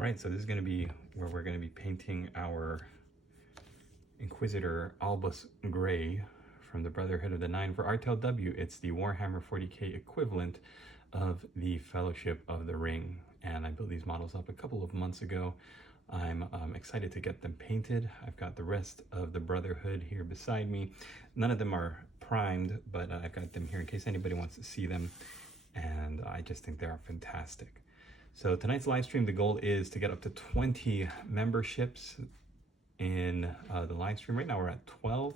All right, so this is going to be where we're going to be painting our Inquisitor Albus Gray from the Brotherhood of the Nine. For RTLW, it's the Warhammer 40k equivalent of the Fellowship of the Ring. And I built these models up a couple of months ago. I'm excited to get them painted. I've got the rest of the Brotherhood here beside me. None of them are primed, but I've got them here in case anybody wants to see them. And I just think they are fantastic. So tonight's live stream, the goal is to get up to 20 memberships in the live stream. Right now we're at 12.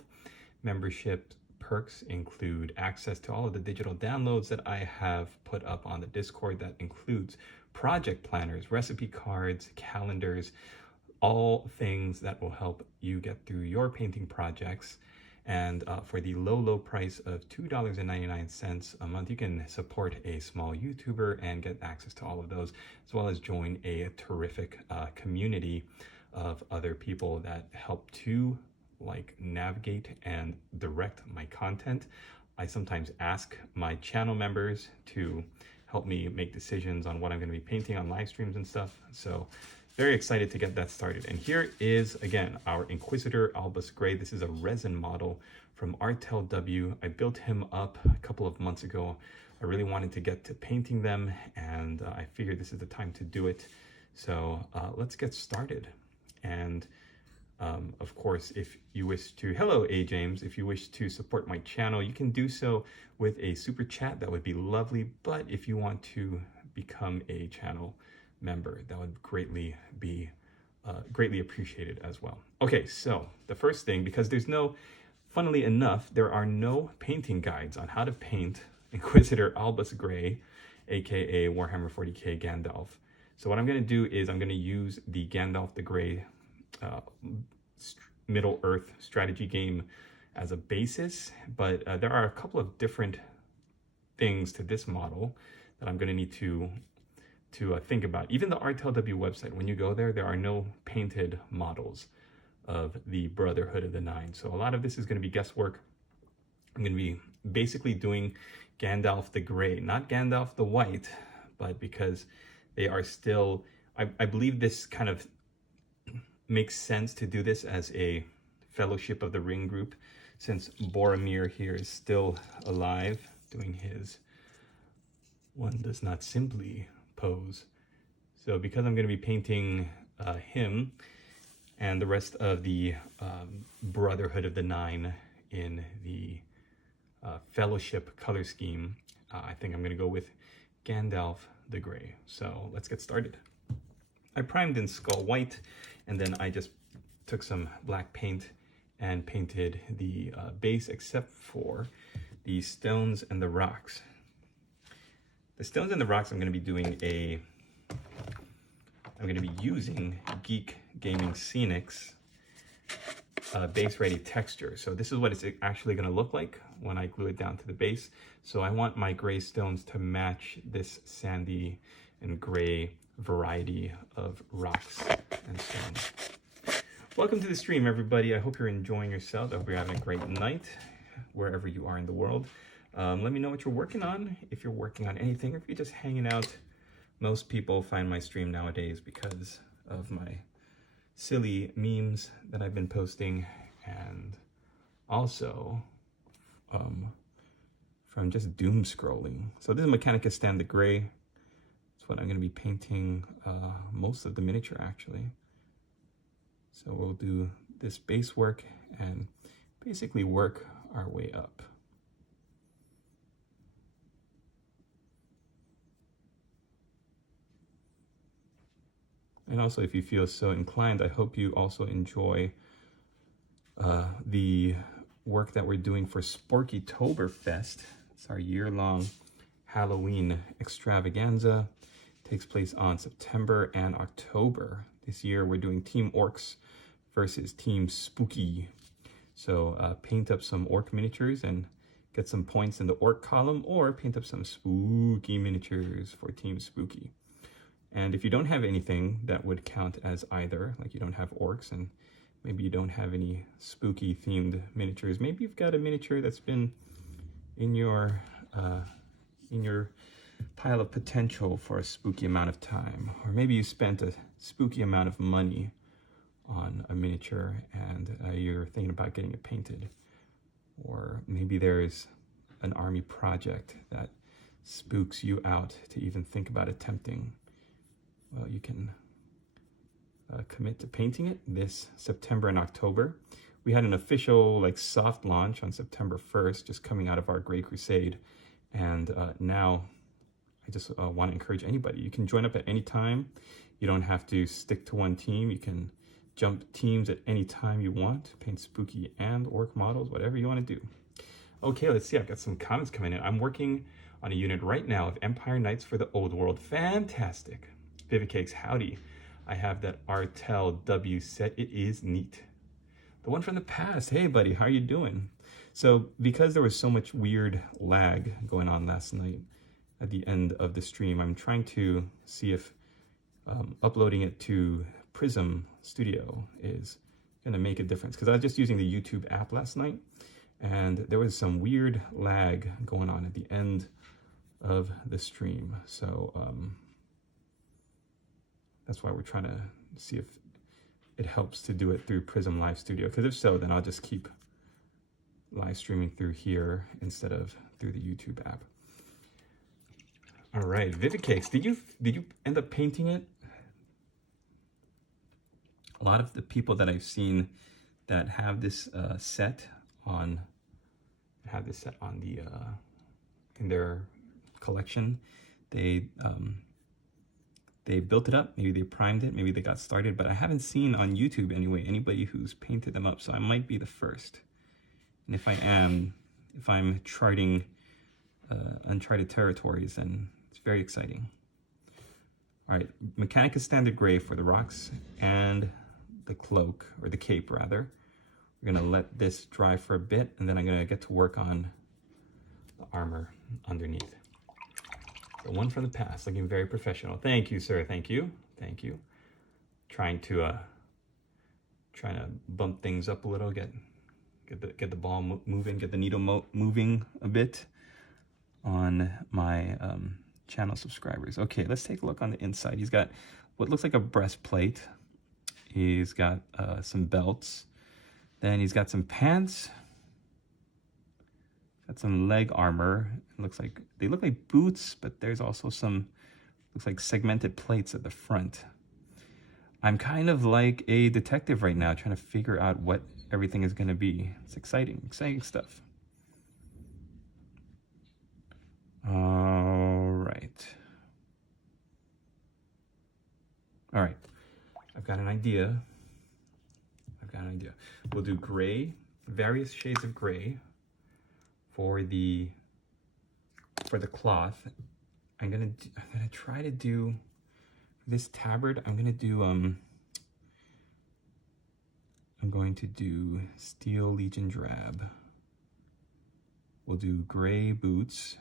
Membership perks include access to all of the digital downloads that I have put up on the Discord. That includes project planners, recipe cards, calendars, all things that will help you get through your painting projects. And for the low price of $2.99 a month, you can support a small YouTuber and get access to all of those, as well as join a terrific community of other people that help to navigate and direct my content. I sometimes ask my channel members to help me make decisions on what I'm going to be painting on live streams and stuff. So very excited to get that started. And here is, again, our Inquisitor Albus Gray. This is a resin model from RTLW. I built him up a couple of months ago. I really wanted to get to painting them, and I figured this is the time to do it. So let's get started. And of course, if you wish to, hello A James, if you wish to support my channel, you can do so with a super chat. That would be lovely. But if you want to become a channel member, that would greatly be greatly appreciated as well. Okay, so the first thing, because funnily enough, there are no painting guides on how to paint Inquisitor Albus Gray, aka Warhammer 40k Gandalf. So what I'm going to do is I'm going to use the Gandalf the Grey Middle Earth strategy game as a basis, but there are a couple of different things to this model that I'm going to need to think about. Even the RTLW website, when you go there, there are no painted models of the Brotherhood of the Nine. So a lot of this is going to be guesswork. I'm going to be basically doing Gandalf the Grey, not Gandalf the White, but because they are still, I believe this kind of makes sense to do this as a Fellowship of the Ring group, since Boromir here is still alive, doing his one does not simply pose. So because I'm going to be painting him and the rest of the Brotherhood of the Nine in the Fellowship color scheme, I think I'm going to go with Gandalf the Grey. So let's get started. I primed in Skull White, and then I just took some black paint and painted the base, except for the stones and the rocks. The stones and the rocks, I'm going to be using Geek Gaming Scenics base ready texture. So this is what it's actually going to look like when I glue it down to the base. So I want my gray stones to match this sandy and gray variety of rocks and stones. Welcome to the stream, everybody. I hope you're enjoying yourselves. I hope you're having a great night wherever you are in the world. Let me know what you're working on, if you're working on anything, or if you're just hanging out. Most people find my stream nowadays because of my silly memes that I've been posting, and also from just doom scrolling. So this is Mechanicus Stan the Grey. It's what I'm going to be painting most of the miniature, actually. So we'll do this base work and basically work our way up. And also, if you feel so inclined, I hope you also enjoy the work that we're doing for Sporkytoberfest. It's our year-long Halloween extravaganza. It takes place on September and October. This year, we're doing Team Orks versus Team Spooky. So paint up some orc miniatures and get some points in the orc column, or paint up some spooky miniatures for Team Spooky. And if you don't have anything that would count as either, like you don't have orcs and maybe you don't have any spooky themed miniatures, maybe you've got a miniature that's been in your pile of potential for a spooky amount of time. Or maybe you spent a spooky amount of money on a miniature and you're thinking about getting it painted. Or maybe there's an army project that spooks you out to even think about attempting. Well, you can commit to painting it this September and October. We had an official soft launch on September 1st, just coming out of our Grey Crusade. And now I just want to encourage anybody. You can join up at any time. You don't have to stick to one team. You can jump teams at any time you want. Paint spooky and orc models, whatever you want to do. Okay, let's see. I've got some comments coming in. I'm working on a unit right now of Empire Knights for the Old World. Fantastic. Vivicakes, howdy. I have that Artel W set. It is neat. The one from the past. Hey, buddy, how are you doing? So because there was so much weird lag going on last night at the end of the stream, I'm trying to see if uploading it to Prism Studio is going to make a difference. Because I was just using the YouTube app last night, and there was some weird lag going on at the end of the stream. So that's why we're trying to see if it helps to do it through Prism Live Studio. Because if so, then I'll just keep live streaming through here instead of through the YouTube app. All right, Vivicakes, did you end up painting it? A lot of the people that I've seen that have this set on the in their collection, they built it up, maybe they primed it, maybe they got started, but I haven't seen on YouTube anyway anybody who's painted them up, so I might be the first. And if I'm charting uncharted territories, then it's very exciting. All right, Mechanica Standard Gray for the rocks and the cloak, or the cape rather. We're gonna let this dry for a bit, and then I'm gonna get to work on the armor underneath. The one from the past, looking very professional. Thank you, sir. Thank you. Thank you. Trying to bump things up a little, get the ball moving, get the needle moving a bit on my channel subscribers. Okay, let's take a look on the inside. He's got what looks like a breastplate. He's got some belts. Then he's got some pants. Got some leg armor. It looks like they look like boots, but there's also some looks like segmented plates at the front. I'm kind of like a detective right now, trying to figure out what everything is going to be. It's exciting stuff. All right. I've got an idea. We'll do gray, various shades of gray for the cloth. I'm gonna try to do this tabard. I'm going to do Steel Legion Drab. We'll do gray boots,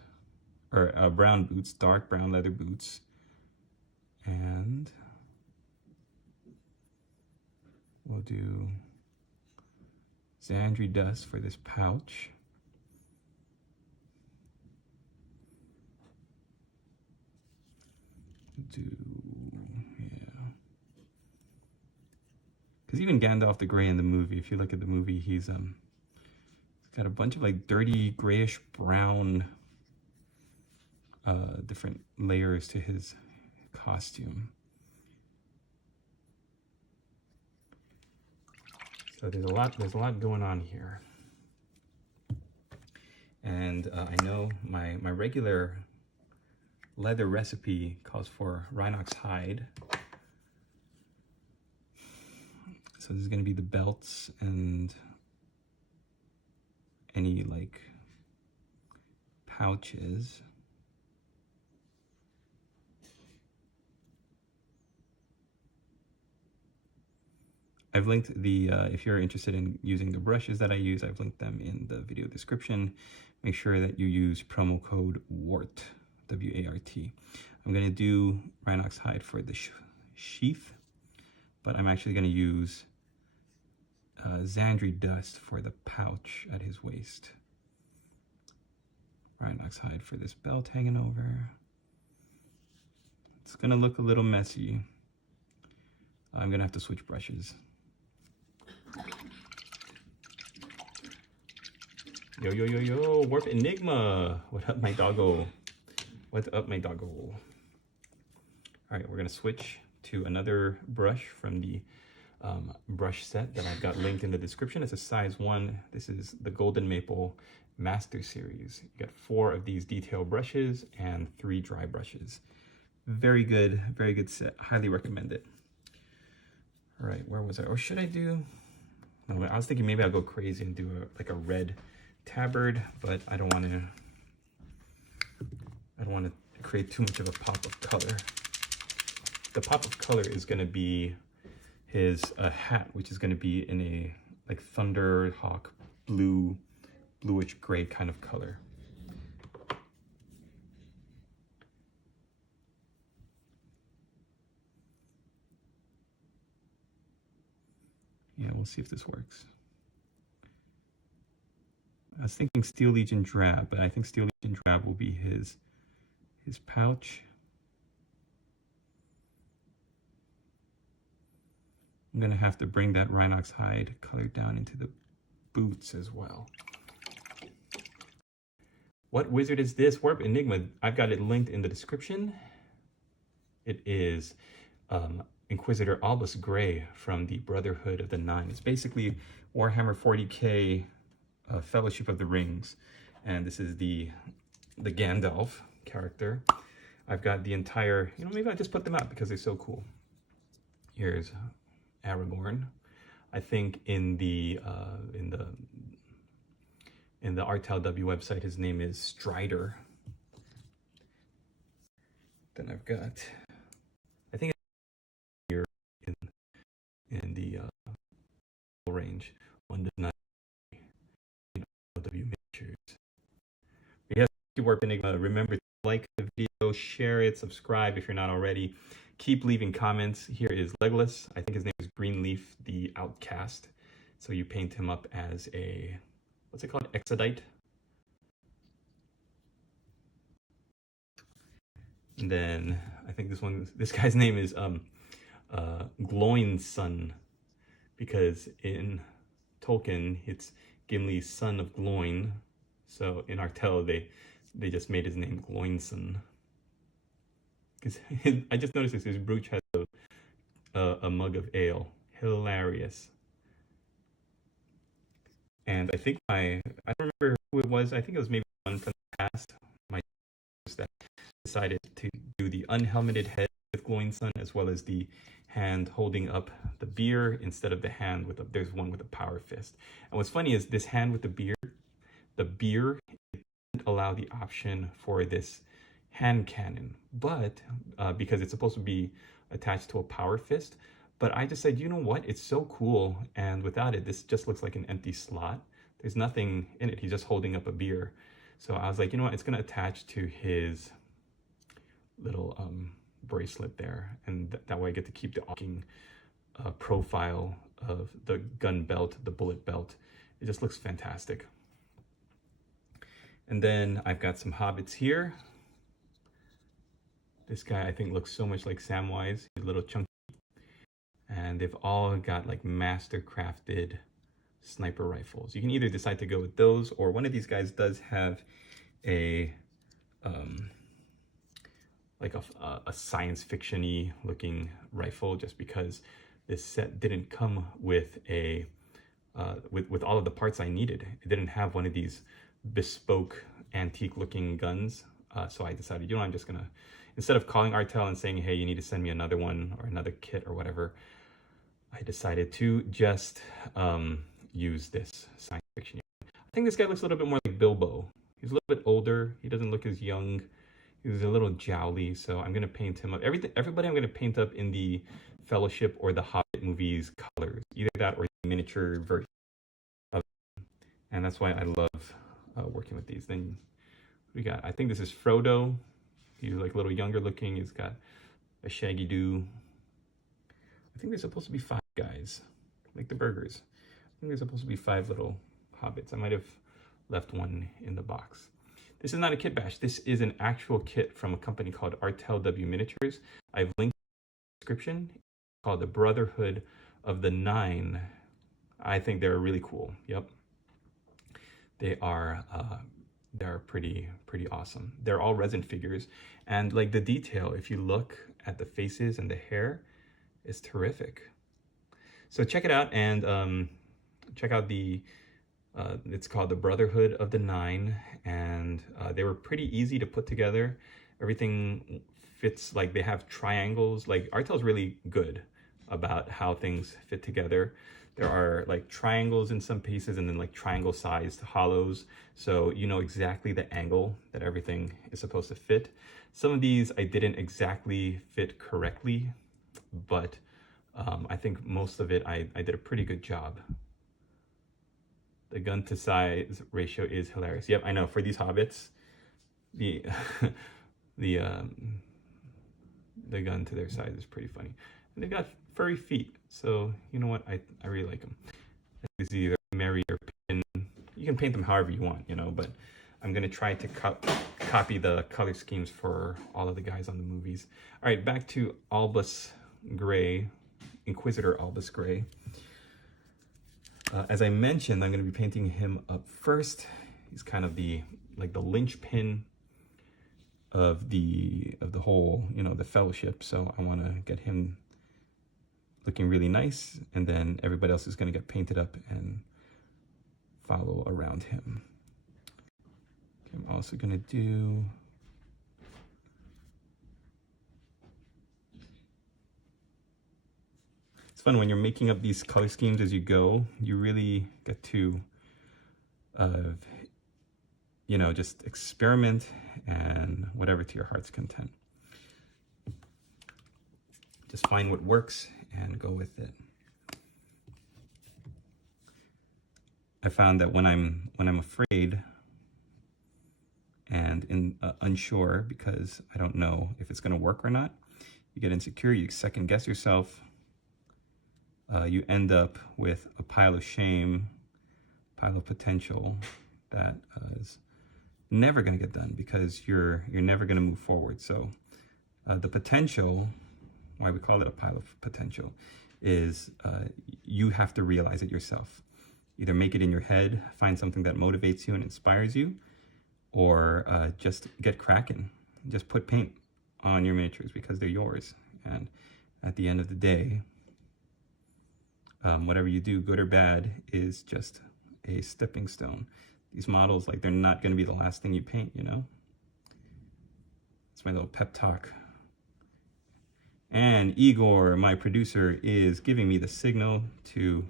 or brown boots, dark brown leather boots, and we'll do Xandri Dust for this pouch. Because even Gandalf the Grey in the movie, if you look at the movie, he's got a bunch of like dirty grayish brown different layers to his costume. So there's a lot going on here. And I know my regular leather recipe calls for Rhinox hide. So this is going to be the belts and any like pouches. I've linked the, if you're interested in using the brushes that I use, I've linked them in the video description. Make sure that you use promo code WART, W-A-R-T. I'm going to do Rhinox hide for the sheath, but I'm actually going to use Xandri Dust for the pouch at his waist. Rhinox hide for this belt hanging over. It's gonna look a little messy. I'm gonna have to switch brushes. Yo, yo, yo, yo, Warp Enigma. What up, my doggo? What's up, my doggo? All right, we're gonna switch to another brush from the brush set that I've got linked in the description. It's a size 1. This is the Golden Maple Master Series. You got 4 of these detail brushes and 3 dry brushes. Very good set. Highly recommend it. All right, where was I? Or should I do? No, I was thinking maybe I'll go crazy and do like a red tabard, but I don't want to create too much of a pop of color. The pop of color is going to be his hat, which is going to be in a like thunder hawk bluish gray kind of color. Yeah, we'll see if this works. I was thinking Steel Legion Drab, but I think Steel Legion Drab will be his pouch. I'm gonna have to bring that Rhinox hide color down into the boots as well. What wizard is this? Warp Enigma. I've got it linked in the description. It is Inquisitor Albus Grey from the Brotherhood of the Nine. It's basically Warhammer 40k Fellowship of the Rings, and this is the Gandalf character. I've got the entire, maybe I just put them out because they're so cool. Here's Aragorn. I think in the RTLW website, his name is Strider. Then I've got, I think here in the range, one does not RTLW miniatures. But yes, thank you, Warp Enigma. Remember to like the video, share it, subscribe if you're not already. Keep leaving comments. Here is Legolas. I think his name is Greenleaf the Outcast. So you paint him up as a, what's it called? Exodite. And then I think this guy's name is Gloinsun, because in Tolkien it's Gimli's son of Gloin. So in Artel they just made his name Gloinsun. Because I just noticed his brooch has a mug of ale. Hilarious. And I think I don't remember who it was. I think it was maybe one from the past. My that decided to do the unhelmeted head with Gloinsun, as well as the hand holding up the beer instead of the hand with there's one with a power fist. And what's funny is this hand with the beer didn't allow the option for this hand cannon, but because it's supposed to be attached to a power fist. But I just said, you know what? It's so cool, and without it, this just looks like an empty slot. There's nothing in it. He's just holding up a beer. So I was like, you know what? It's going to attach to his little bracelet there, and that way I get to keep the arcing profile of the gun belt, the bullet belt. It just looks fantastic. And then I've got some hobbits here. This guy I think looks so much like Samwise. He's a little chunky. And they've all got like master crafted sniper rifles. You can either decide to go with those, or one of these guys does have a like a science fiction-y looking rifle, just because this set didn't come with a with all of the parts I needed. It didn't have one of these bespoke antique looking guns. So I decided, I'm just gonna, instead of calling Artel and saying, hey, you need to send me another one or another kit or whatever, I decided to just use this science fiction. I think this guy looks a little bit more like Bilbo. He's a little bit older. He doesn't look as young. He's a little jowly, so I'm gonna paint him up. Everybody I'm gonna paint up in the Fellowship or the Hobbit movies colors, either that or the miniature version of them. And that's why I love working with these. Then we got, I think this is Frodo. He's like a little younger looking. He's got a shaggy do. I think there's supposed to be 5 guys, like the burgers. I think there's supposed to be 5 little hobbits. I might have left one in the box. This is not a kit bash. This is an actual kit from a company called RTLW Miniatures. I've linked in the description. It's called the Brotherhood of the Nine. I think they're really cool. Yep. They're pretty awesome. They're all resin figures, and like the detail, if you look at the faces and the hair, is terrific. So check it out, and check out the it's called the Brotherhood of the Nine, and they were pretty easy to put together. Everything fits, like they have triangles. Like RTL's really good about how things fit together. There are like triangles in some pieces, and then like triangle sized hollows, so you know exactly the angle that everything is supposed to fit. Some of these I didn't exactly fit correctly, but I think most of it I did a pretty good job. The gun to size ratio is hilarious. Yep, I know, for these hobbits, the the gun to their size is pretty funny. And they've got furry feet, so you know what, I really like them. This is either Mary or Pin. You can paint them however you want, you know, but I'm gonna try to copy the color schemes for all of the guys on the movies. All right, back to Albus Gray, Inquisitor Albus Gray. As I mentioned, I'm gonna be painting him up first. He's kind of the linchpin of the whole, you know, the fellowship. So I want to get him looking really nice, and then everybody else is going to get painted up and follow around him. Okay, I'm also going to do it's fun when you're making up these color schemes as you go. You really get to you know, just experiment and whatever to your heart's content. Just find what works and go with it. I found that when I'm afraid and unsure because I don't know if it's going to work or not, you get insecure, you second guess yourself, you end up with a pile of shame, pile of potential that is never going to get done because you're never going to move forward. So the potential, why we call it a pile of potential, is you have to realize it yourself. Either make it in your head, find something that motivates you and inspires you, or just get cracking. Just put paint on your miniatures because they're yours. And at the end of the day, whatever you do, good or bad, is just a stepping stone. These models, like, they're not going to be the last thing you paint, you know? It's my little pep talk. And Eigor, my producer, is giving me the signal to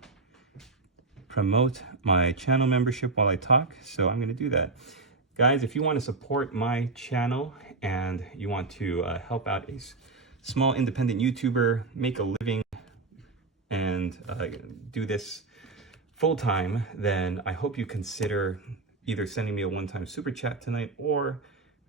promote my channel membership while I talk, so I'm going to do that. Guys, if you want to support my channel and you want to help out a small independent YouTuber make a living and do this full-time, then I hope you consider either sending me a one-time super chat tonight or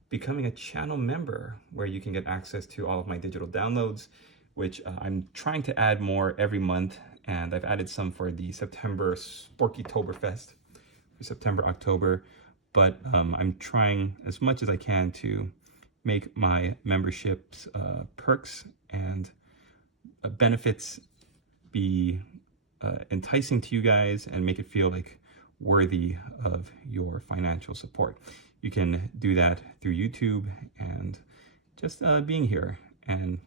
becoming a channel member, where you can get access to all of my digital downloads, which I'm trying to add more every month, and I've added some for the September Sporkytoberfest, for September, October, but I'm trying as much as I can to make my memberships perks and benefits be enticing to you guys and make it feel like worthy of your financial support. You can do that through YouTube and just being here and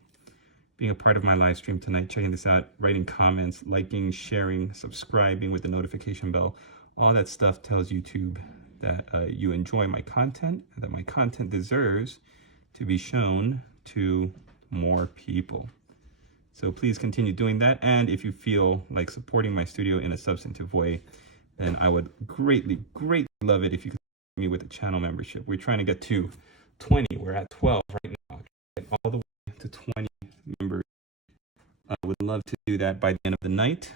being a part of my live stream tonight, checking this out, writing comments, liking, sharing, subscribing with the notification bell. All that stuff tells YouTube that you enjoy my content and that my content deserves to be shown to more people. So please continue doing that. And if you feel like supporting my studio in a substantive way, then I would greatly love it if you could support me with a channel membership. We're trying to get to 20. We're at 12 right now. Get all the way to 20 members. I would love to do that by the end of the night.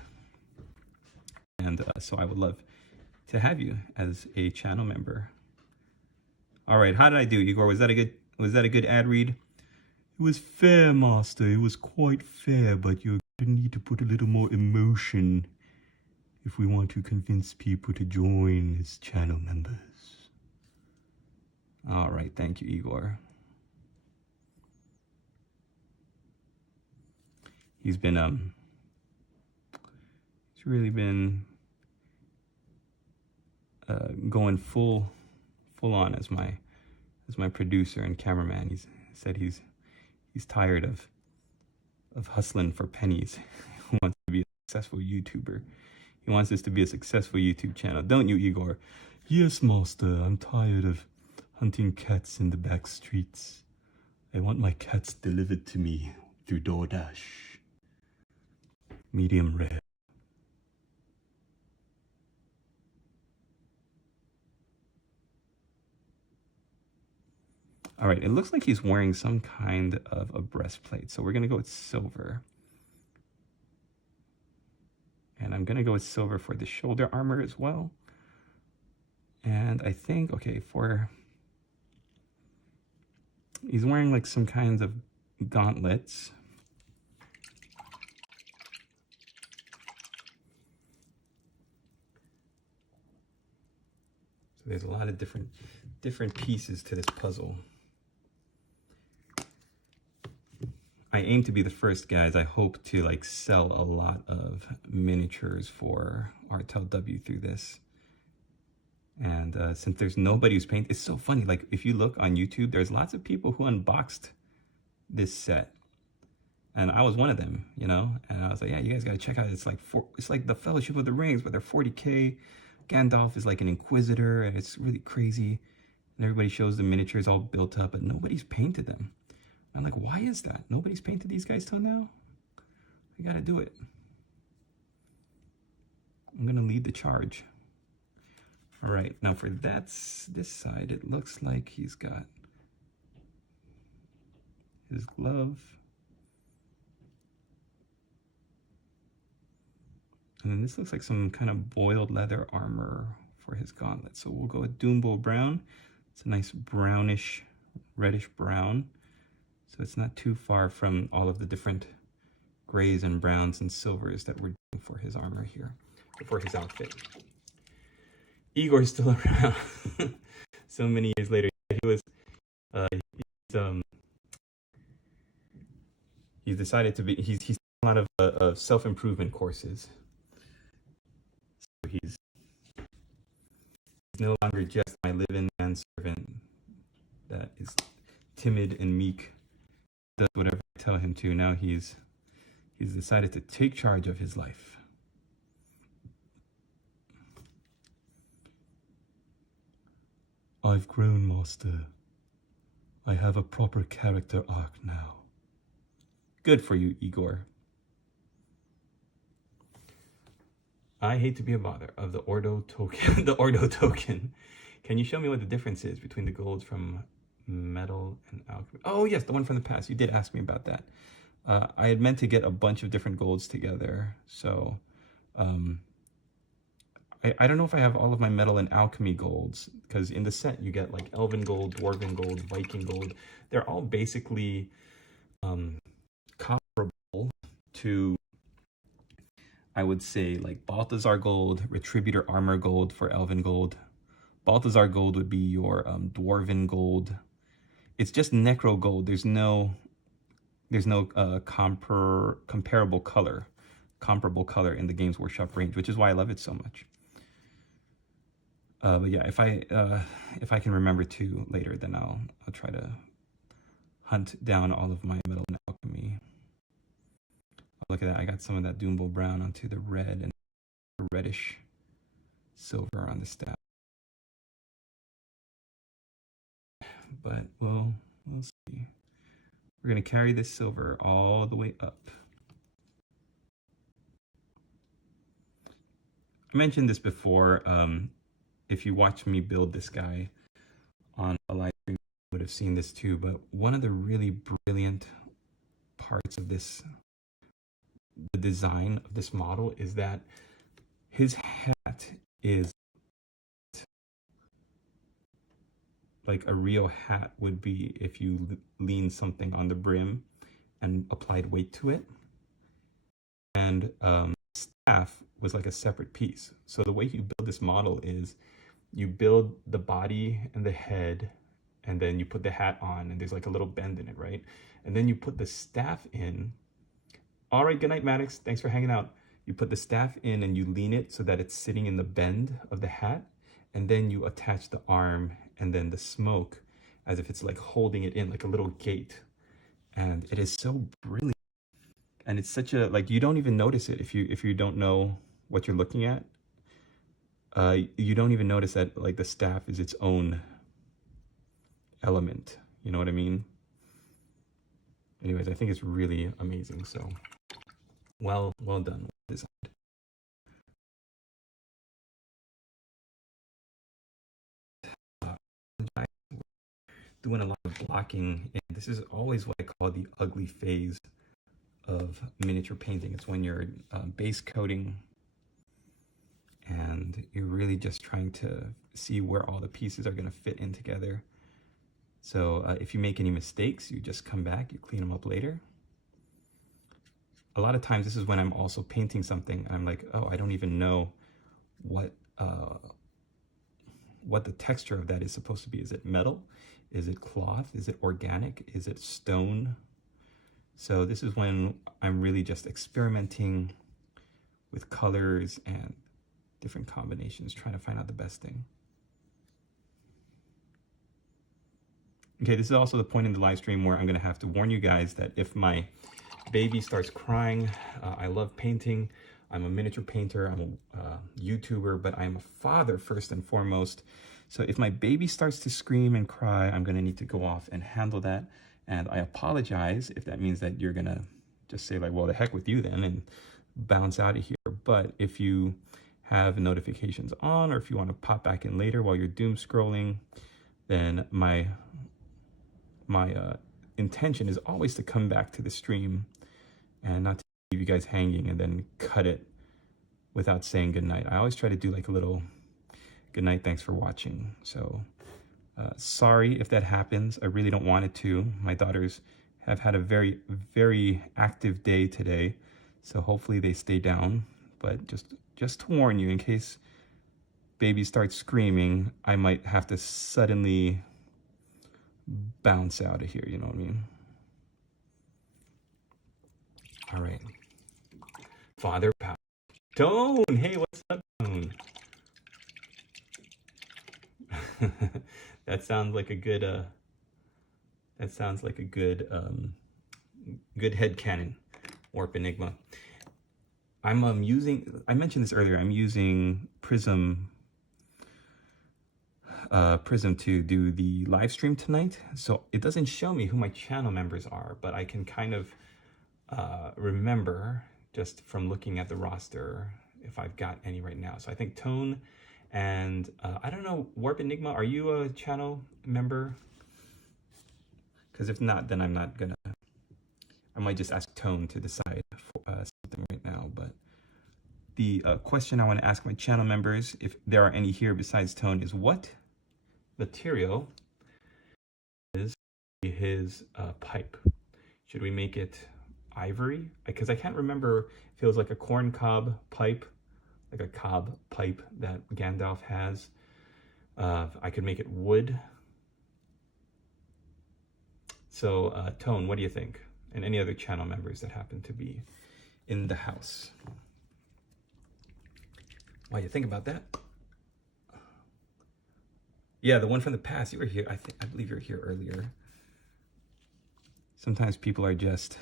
And so I would love to have you as a channel member. All right, how did I do, Igor? Was that a good ad read? It was fair, Master. It was quite fair, but you're gonna need to put a little more emotion if we want to convince people to join as channel members. All right, thank you, Igor. He's really been going full on as my producer and cameraman. He's said he's tired of hustling for pennies. He wants to be a successful YouTuber. He wants this to be a successful YouTube channel, don't you, Igor? Yes, master. I'm tired of hunting cats in the back streets. I want my cats delivered to me through DoorDash. Medium rare. All right, it looks like he's wearing some kind of a breastplate. So we're going to go with silver. And I'm going to go with silver for the shoulder armor as well. And I think, okay, he's wearing like some kinds of gauntlets. So there's a lot of different pieces to this puzzle. I aim to be the first, guys. I hope to like sell a lot of miniatures for Artel W through this. And since there's nobody who's painted, it's so funny. Like if you look on YouTube, there's lots of people who unboxed this set, and I was one of them, you know. And I was like, yeah, you guys gotta check out. It's like the Fellowship of the Rings, but they're 40K. Gandalf is like an Inquisitor, and it's really crazy. And everybody shows the miniatures all built up, but nobody's painted them. I'm like, why is that? Nobody's painted these guys till now? I gotta do it. I'm gonna lead the charge. All right, now for this side, it looks like he's got his glove. And then this looks like some kind of boiled leather armor for his gauntlet. So we'll go with Doombo Brown. It's a nice brownish, reddish brown. So it's not too far from all of the different grays and browns and silvers that we're doing for his armor here, for his outfit. Igor's still around so many years later. He's decided to be, he's done a lot of self-improvement courses. So he's no longer just my live-in manservant that is timid and meek, does whatever I tell him to. Now he's decided to take charge of his life. I've grown, master. I have a proper character arc now. Good for you, Igor. I hate to be a bother of the Ordo token. The Ordo token. Can you show me what the difference is between the golds from metal and alchemy? Oh yes, the one from the past. You did ask me about that. I had meant to get a bunch of different golds together. So I don't know if I have all of my metal and alchemy golds, because in the set you get like elven gold, dwarven gold, Viking gold. They're all basically comparable to, I would say, like Balthazar gold, Retributor armor gold for elven gold. Balthazar gold would be your dwarven gold. It's just necro gold. There's no comparable color in the Games Workshop range, which is why I love it so much. But yeah, if I can remember to later, then I'll try to hunt down all of my metal and alchemy. Oh, look at that! I got some of that Doombo Brown onto the red and reddish silver on the staff. But we'll see. We're gonna carry this silver all the way up. I mentioned this before. If you watch me build this guy on a live stream, you would have seen this too. But one of the really brilliant parts of this, the design of this model, is that his hat is like a real hat would be if you lean something on the brim and applied weight to it. And staff was like a separate piece. So the way you build this model is you build the body and the head and then you put the hat on, and there's like a little bend in it, right? And then you put the staff in. All right, good night, Maddox. Thanks for hanging out. You put the staff in and you lean it so that it's sitting in the bend of the hat, and then you attach the arm and then the smoke as if it's like holding it in like a little gate. And it is so brilliant. And it's such a, like, you don't even notice it if you don't know what you're looking at. You don't even notice that like the staff is its own element. You know what I mean? Anyways, I think it's really amazing. So well done. Doing a lot of blocking, and this is always what I call the ugly phase of miniature painting. It's when you're base coating and you're really just trying to see where all the pieces are going to fit in together. So if you make any mistakes, you just come back, you clean them up later. A lot of times this is when I'm also painting something and I'm like, oh, I don't even know what the texture of that is supposed to be. Is it metal? Is it cloth? Is it organic? Is it stone? So this is when I'm really just experimenting with colors and different combinations, trying to find out the best thing. Okay, this is also the point in the live stream where I'm gonna have to warn you guys that if my baby starts crying, I love painting. I'm a miniature painter, I'm a YouTuber, but I'm a father first and foremost. So if my baby starts to scream and cry, I'm gonna need to go off and handle that. And I apologize if that means that you're gonna just say like, well, the heck with you then, and bounce out of here. But if you have notifications on, or if you wanna pop back in later while you're doom scrolling, then my intention is always to come back to the stream and not to leave you guys hanging and then cut it without saying goodnight. I always try to do like a little good night, thanks for watching. So sorry if that happens. I really don't want it to. My daughters have had a very, very active day today, so hopefully they stay down. But just to warn you, in case baby starts screaming, I might have to suddenly bounce out of here, you know what I mean? All right. Father Power. Tone, hey, what's up, Tone? That sounds like a good good headcanon, Warp Enigma. I'm using, I mentioned this earlier, I'm using Prism to do the live stream tonight. So it doesn't show me who my channel members are, but I can kind of remember just from looking at the roster if I've got any right now. So I think Tone and I don't know, Warp Enigma, are you a channel member? Because if not, then I'm not gonna, I might just ask Tone to decide for, something right now. But the question I want to ask my channel members, if there are any here besides Tone, is what material is his pipe? Should we make it ivory? Because I can't remember if it was like a corn cob pipe, like a cob pipe that Gandalf has. I could make it wood. So Tone, what do you think? And any other channel members that happen to be in the house. While you think about that. Yeah, the one from the past, you were here. I believe you were here earlier. Sometimes people are just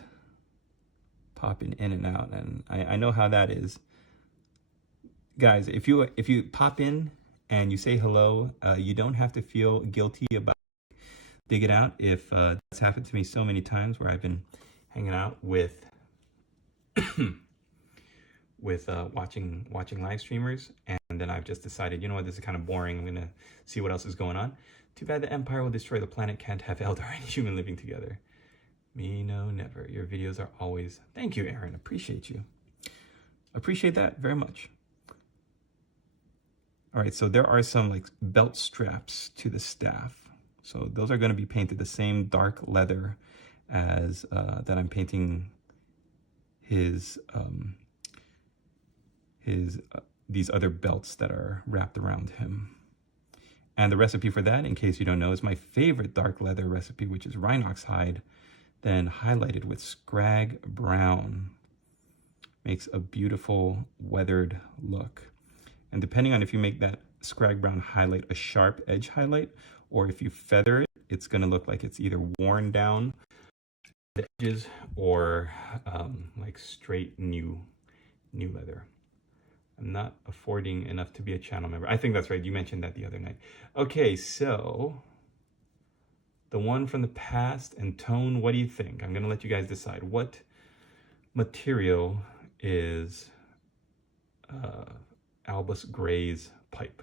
popping in and out, and I know how that is. Guys, if you pop in and you say hello, you don't have to feel guilty about digging out. If that's happened to me so many times where I've been hanging out with watching live streamers, and then I've just decided, you know what, this is kind of boring. I'm gonna see what else is going on. Too bad the Empire will destroy the planet. Can't have Eldar and human living together. Me, no, never. Your videos are always. Thank you, Aaron. Appreciate you. Appreciate that very much. All right, so there are some like belt straps to the staff. So those are going to be painted the same dark leather as that I'm painting his these other belts that are wrapped around him. And the recipe for that, in case you don't know, is my favorite dark leather recipe, which is Rhinox hide, then highlighted with scrag brown. Makes a beautiful weathered look. And depending on if you make that scrag brown highlight a sharp edge highlight, or if you feather it, it's going to look like it's either worn down the edges or like straight new leather. I'm not affording enough to be a channel member. I think that's right. You mentioned that the other night. Okay, so the one from the past and tone, what do you think? I'm going to let you guys decide. What material is Albus Gray's pipe?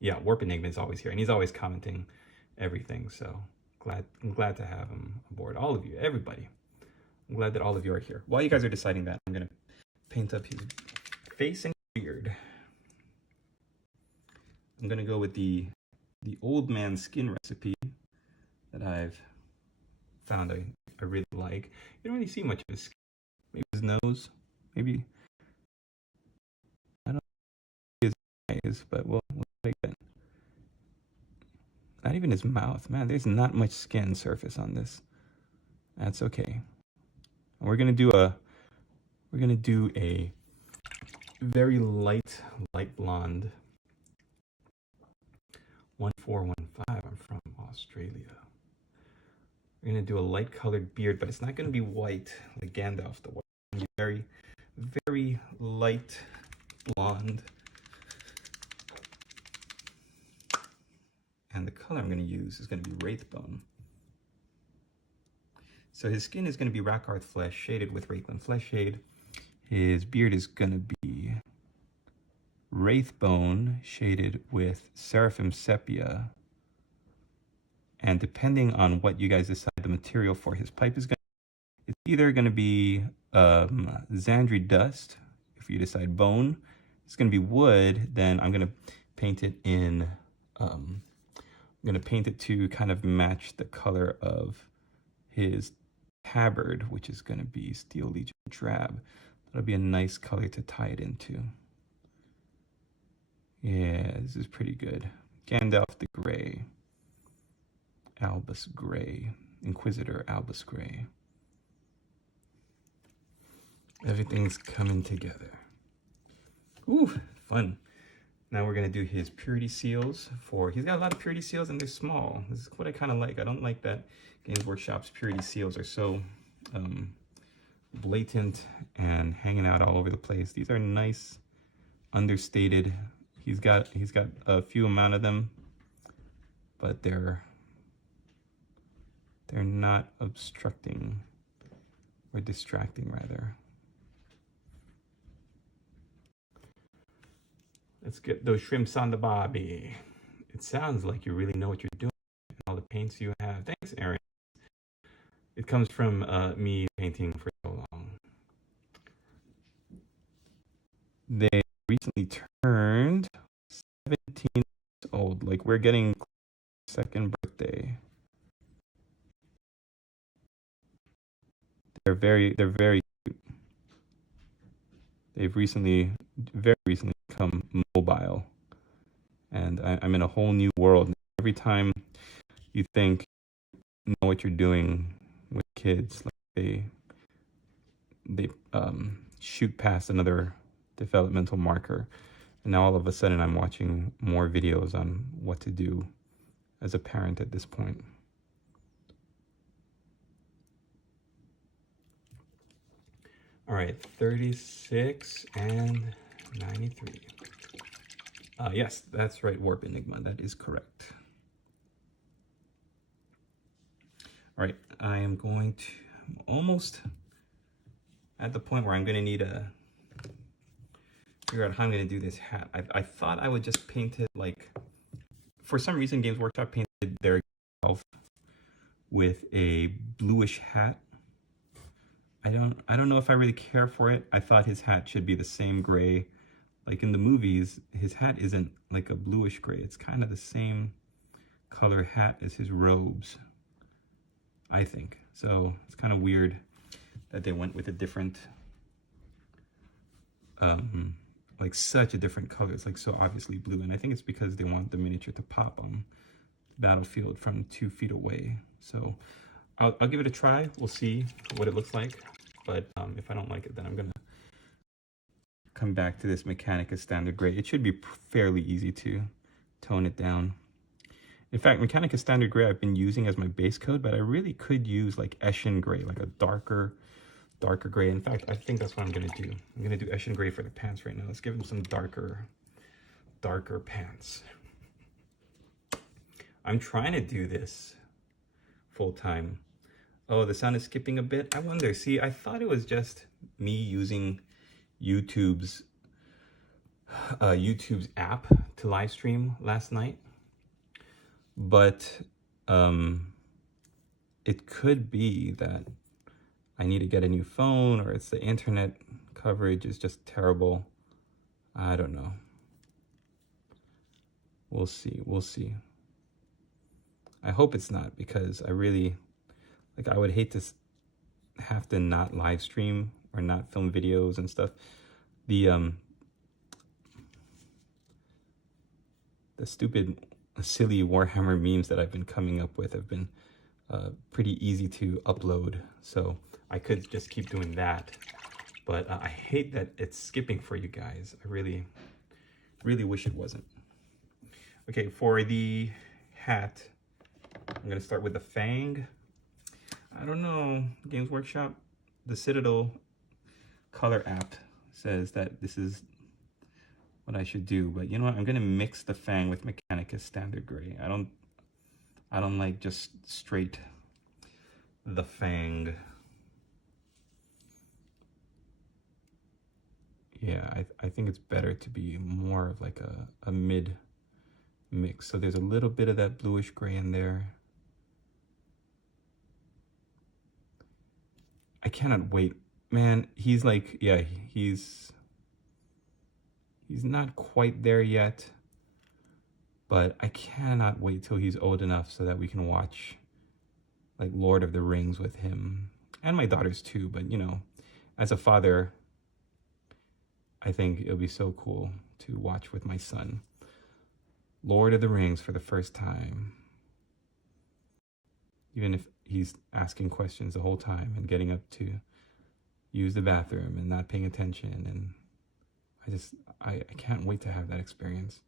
Yeah, Warp Enigma is always here, and he's always commenting everything, so I'm glad to have him aboard. All of you, everybody. I'm glad that all of you are here. While you guys are deciding that, I'm going to paint up his face and beard. I'm going to go with the old man skin recipe that I've found I really like. You don't really see much of his skin. Maybe his nose, maybe. I don't know his eyes, but we'll take that. Not even his mouth. Man, there's not much skin surface on this. That's okay. And we're gonna do a very light blonde 1415. I'm from Australia. We're gonna do a light colored beard, but it's not gonna be white like Gandalf the White. It's gonna be very, very light blonde. And the color I'm gonna use is gonna be Wraithbone. So his skin is gonna be Rakarth flesh shaded with Wraithbone flesh shade. His beard is gonna be Wraithbone shaded with Seraphim Sepia. And depending on what you guys decide the material for his pipe is it's either gonna be Xandri dust. If you decide bone, it's gonna be wood. Then I'm gonna paint it in. I'm gonna paint it to kind of match the color of his tabard, which is gonna be Steel Legion drab. That'll be a nice color to tie it into. Yeah, this is pretty good. Gandalf the Grey. Albus Grey. Inquisitor Albus Grey. Everything's coming together. Ooh, fun. Now we're gonna do his purity seals he's got a lot of purity seals and they're small. This is what I kind of like. I don't like that Games Workshop's purity seals are so blatant and hanging out all over the place. These are nice, understated. He's got a few amount of them, but they're not obstructing or distracting rather. Let's get those shrimps on the bobby. It sounds like you really know what you're doing and all the paints you have. Thanks, Aaron. It comes from me painting for so long. They recently turned 17 years old. Like we're getting second birthday. They're very cute. They've very recently become mobile. And I'm in a whole new world. Every time you think you know what you're doing with kids, like they shoot past another developmental marker. And now all of a sudden I'm watching more videos on what to do as a parent at this point. All right, 36 and 93. Yes, that's right, Warp Enigma. That is correct. All right, I'm almost at the point where I'm going to need to figure out how I'm going to do this hat. I thought I would just paint it like, for some reason, Games Workshop painted their elf with a bluish hat. I don't know if I really care for it. I thought his hat should be the same gray. Like in the movies, his hat isn't like a bluish gray. It's kind of the same color hat as his robes, I think. So it's kind of weird that they went with a different like such a different color. It's like so obviously blue, and I think it's because they want the miniature to pop on the battlefield from 2 feet away. So I'll give it a try. We'll see what it looks like. But if I don't like it, then I'm gonna come back to this Mechanica Standard Gray. It should be fairly easy to tone it down. In fact, Mechanica Standard Gray I've been using as my base coat, but I really could use like Eshin Gray, like a darker gray. In fact, I think that's what I'm gonna do. I'm gonna do Eshin Gray for the pants right now. Let's give him some darker pants. I'm trying to do this full time. Oh, the sound is skipping a bit. I wonder, see, I thought it was just me using YouTube's app to live stream last night, but it could be that I need to get a new phone, or it's the internet coverage is just terrible. I don't know. We'll see. I hope it's not, because I really, like, I would hate to have to not live stream or not film videos and stuff. The stupid, silly Warhammer memes that I've been coming up with have been pretty easy to upload, so I could just keep doing that. But I hate that it's skipping for you guys. I really wish it wasn't. Okay, for the hat, I'm gonna start with the Fang. I don't know, Games Workshop, the Citadel color app says that this is what I should do, but you know what? I'm gonna mix the Fang with Mechanica Standard Gray. I don't like just straight the Fang. Yeah, I think it's better to be more of like a mid mix. So there's a little bit of that bluish gray in there. I cannot wait, man. He's like, yeah, he's not quite there yet, but I cannot wait till he's old enough so that we can watch like Lord of the Rings with him, and my daughters too. But you know, as a father, I think it'll be so cool to watch with my son Lord of the Rings for the first time, even if he's asking questions the whole time and getting up to use the bathroom and not paying attention. And I can't wait to have that experience.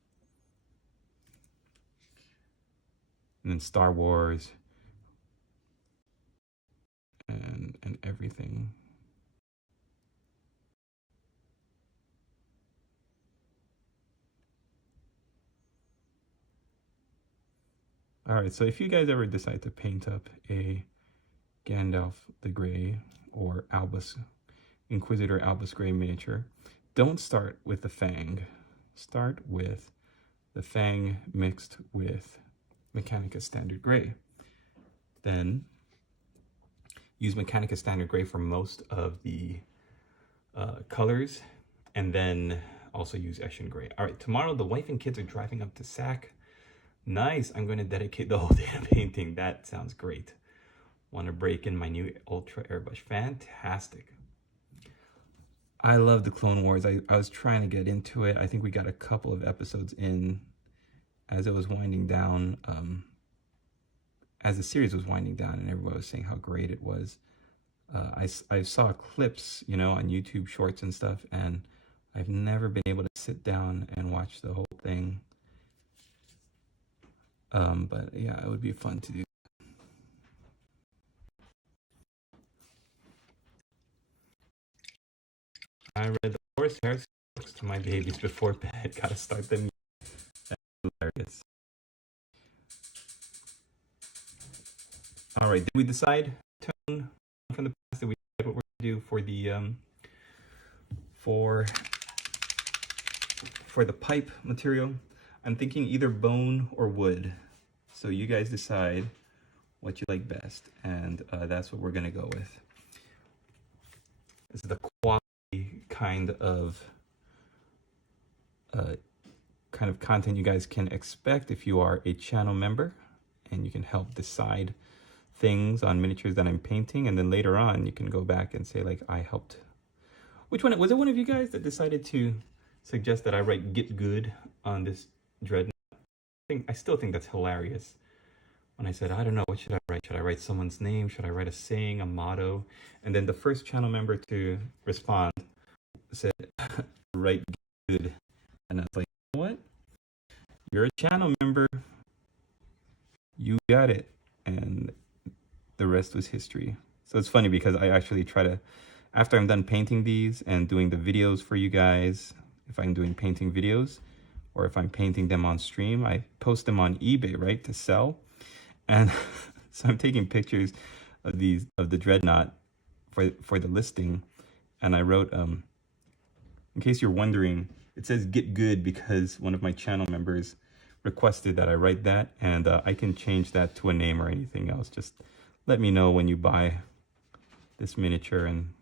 And then Star Wars and everything. All right, so if you guys ever decide to paint up a Gandalf the Grey or Albus, Inquisitor Albus Grey miniature, don't start with the Fang. Start with the Fang mixed with Mechanica Standard Gray. Then use Mechanica Standard Gray for most of the colors, and then also use Eshin Gray. All right, tomorrow the wife and kids are driving up to SAC. Nice, I'm going to dedicate the whole day to painting. That sounds great. Want to break in my new Ultra Airbrush. Fantastic. I love the Clone Wars. I was trying to get into it. I think we got a couple of episodes in as it was winding down, as the series was winding down, and everybody was saying how great it was. I saw clips, you know, on YouTube Shorts and stuff, and I've never been able to sit down and watch the whole thing. But yeah, it would be fun to do. I read the Horse Hair books to my babies before bed. Gotta start them. That's hilarious. All right, did we decide tone from the past? Did we decide what we're gonna do for the for the pipe material? I'm thinking either bone or wood. So you guys decide what you like best, and that's what we're gonna go with. This is the quality kind of content you guys can expect if you are a channel member, and you can help decide things on miniatures that I'm painting, and then later on you can go back and say like, I helped. Which one was it? One of you guys that decided to suggest that I write "get good" on this dreadnought. I still think that's hilarious. When I said, I don't know, what should I write? Should I write someone's name? Should I write a saying, a motto? And then the first channel member to respond said, write "good." And I was like, you know what? You're a channel member. You got it. And the rest was history. So it's funny because I actually try to, after I'm done painting these and doing the videos for you guys, if I'm doing painting videos or if I'm painting them on stream, I post them on eBay, right, to sell. And so I'm taking pictures of the dreadnought for the listing. And I wrote, in case you're wondering, it says "get good" because one of my channel members requested that I write that, and I can change that to a name or anything else. Just let me know when you buy this miniature, and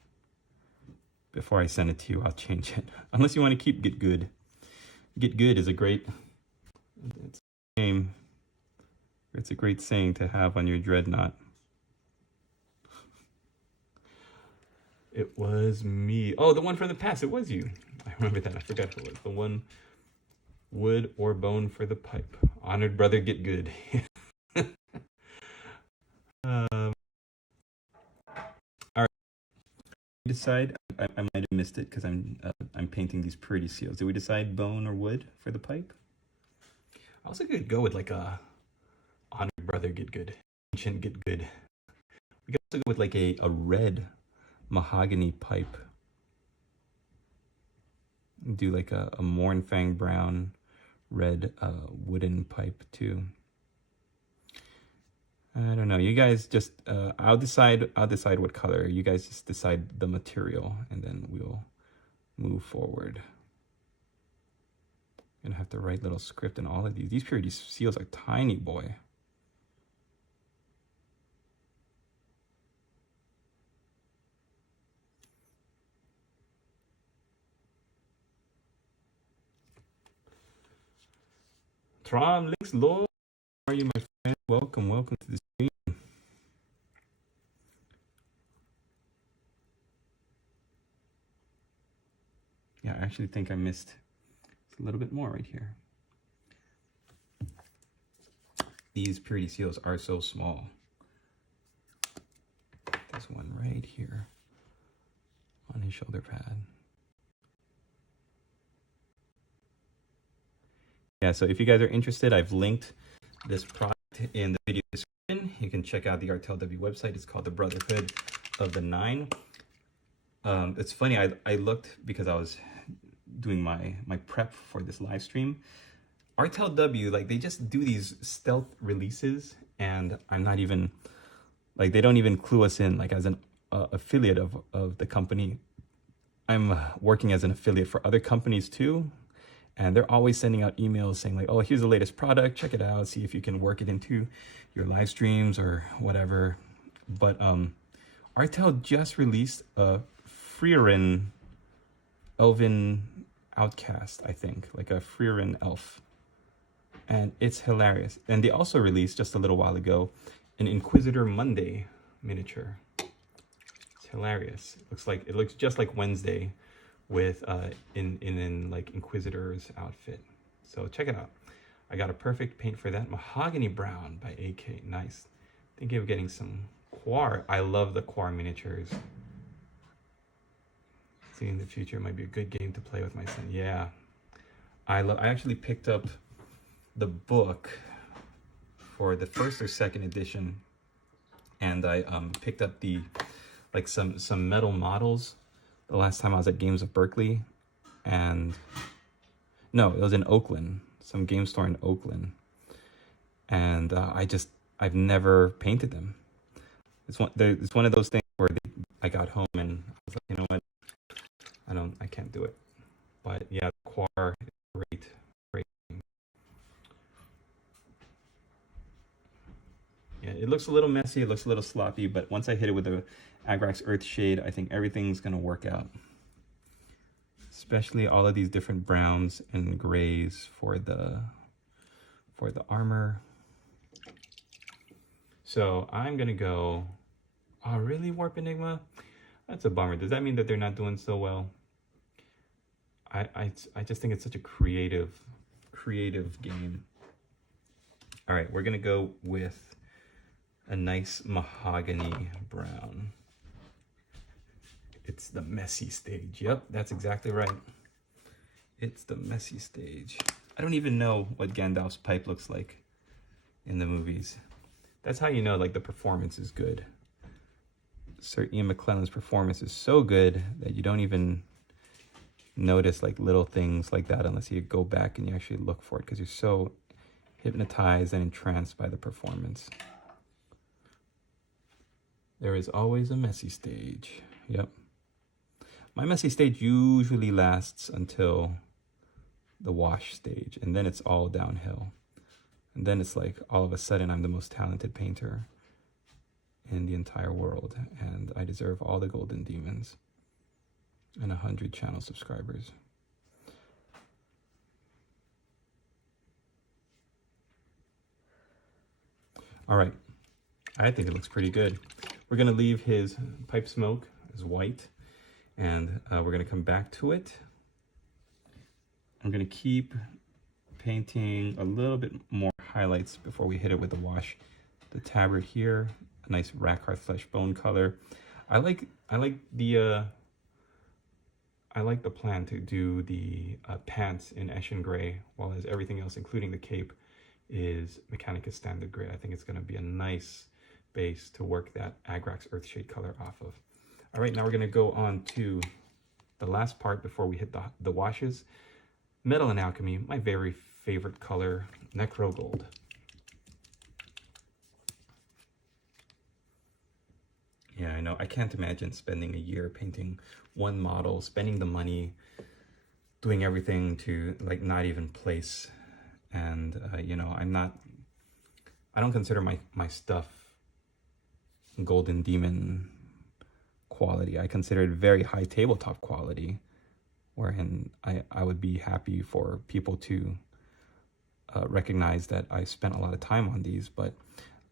before I send it to you, I'll change it. Unless you want to keep "get good." "Get good" is a great name. It's a great saying to have on your dreadnought. It was me. Oh, the one from the past. It was you. I remember that. I forgot who it was. The one, wood or bone for the pipe. Honored brother, get good. All right. We decide. I might have missed it because I'm painting these pretty seals. Did we decide bone or wood for the pipe? I also could go with like a honored brother, get good. Ancient, get good. We could also go with like a red mahogany pipe. Do like a Mournfang brown red wooden pipe too. I don't know. You guys just I'll decide what color. You guys just decide the material and then we'll move forward. I'm gonna have to write little script in all of these. These purity seals are tiny, boy. Tron Links Lord, how are you, my friend? Welcome to the stream. Yeah, I actually think I missed a little bit more right here. These purity seals are so small. There's one right here on his shoulder pad. Yeah, so if you guys are interested, I've linked this product in the video description. You can check out the RTLW website. It's called the Brotherhood of the Nine. It's funny, I looked because I was doing my prep for this live stream. RTLW, like, they just do these stealth releases, and I'm not even, like, they don't even clue us in, like, as an affiliate of the company. I'm working as an affiliate for other companies too, and they're always sending out emails saying like, oh, here's the latest product, check it out, see if you can work it into your live streams or whatever. But RTL just released a Freerin Elven Outcast, I think, like a Freerin elf. And it's hilarious. And they also released just a little while ago an Inquisitor Monday miniature. It's hilarious. It looks just like Wednesday with in like Inquisitor's outfit. So check it out. I got a perfect paint for that. Mahogany Brown by AK. Nice. Thinking of getting some Quar. I love the Quar miniatures. See, in the future, it might be a good game to play with my son. Yeah. I actually picked up the book for the first or second edition, and I picked up the like some metal models the last time I was at Games of Berkeley, and no, it was in Oakland, some game store in Oakland, and I've never painted them. It's one of those things where I got home and I was like, you know what, I can't do it. But yeah, Quar is great. Yeah, it looks a little messy, it looks a little sloppy, but once I hit it with the Agrax Earthshade, I think everything's gonna work out. Especially all of these different browns and grays for the armor. So I'm gonna go, oh really, Warp Enigma? That's a bummer. Does that mean that they're not doing so well? I just think it's such a creative game. All right, we're gonna go with a nice mahogany brown. It's the messy stage. Yep, that's exactly right. It's the messy stage. I don't even know what Gandalf's pipe looks like in the movies. That's how you know like the performance is good. Sir Ian McKellen's performance is so good that you don't even notice like little things like that unless you go back and you actually look for it, because you're so hypnotized and entranced by the performance. There is always a messy stage. Yep. My messy stage usually lasts until the wash stage, and then it's all downhill. And then it's like all of a sudden I'm the most talented painter in the entire world, and I deserve all the golden demons and 100 channel subscribers. All right, I think it looks pretty good. We're gonna leave his pipe smoke as white, and we're gonna come back to it. I'm gonna keep painting a little bit more highlights before we hit it with the wash. The tabard here, a nice Rackhearth flesh bone color. I like the plan to do the pants in Eshin Gray, while as everything else, including the cape, is Mechanicus Standard Gray. I think it's gonna be a nice base to work that Agrax Earthshade color off of. All right, now we're gonna go on to the last part before we hit the washes. Metal and Alchemy, my very favorite color, Necro Gold. Yeah, I know. I can't imagine spending a year painting one model, spending the money, doing everything to like not even place. And, you know, I don't consider my stuff Golden Demon quality. I consider it very high tabletop quality, wherein I would be happy for people to recognize that I spent a lot of time on these, but